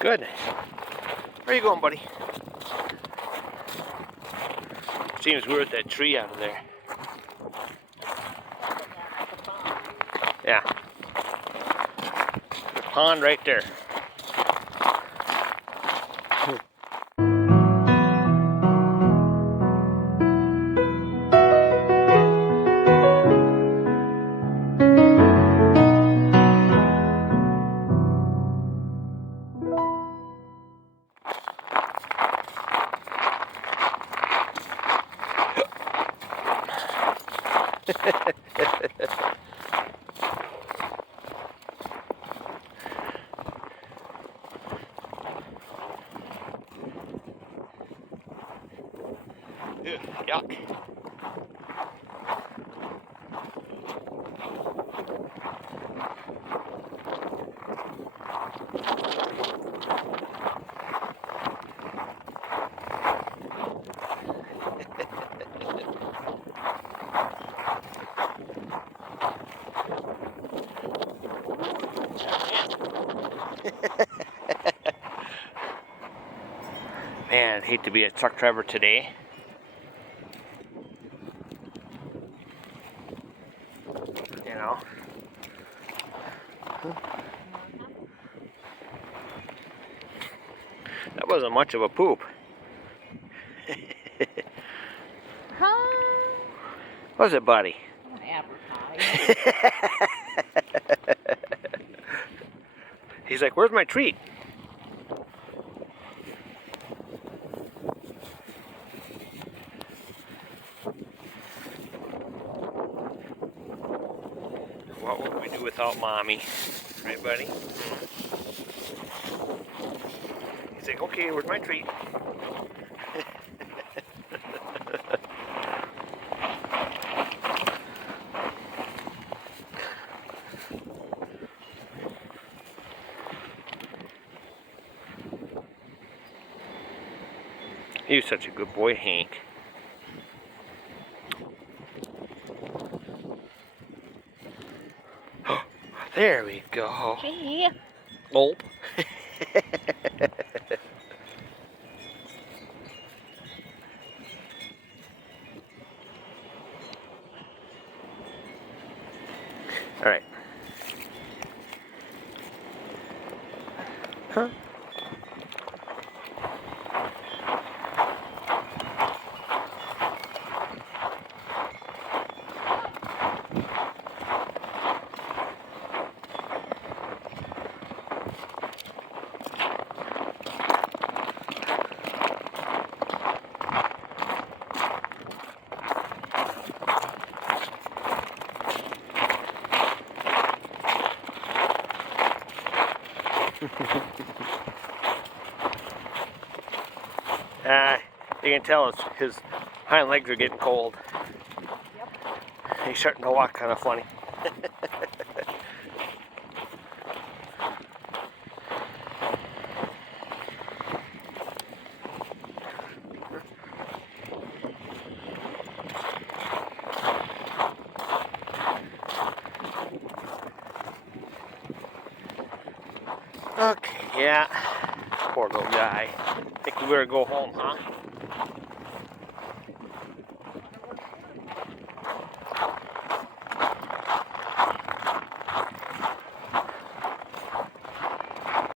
Good. Where are you going, buddy? Seems we're at that tree out of there. Yeah. The pond right there. Ew, yuck. Man, I'd hate to be a truck driver today. You know. That wasn't much of a poop. What was it, buddy? Apple pie. He's like, where's my treat? What would we do without mommy? Right, buddy? He's like, okay, where's my treat? You're such a good boy, Hank. There we go. Gee. Gulp. All right. Huh? You can tell his hind legs are getting cold. Yep. He's starting to walk kind of funny. Okay, yeah. Poor little guy. Think we better go home, huh?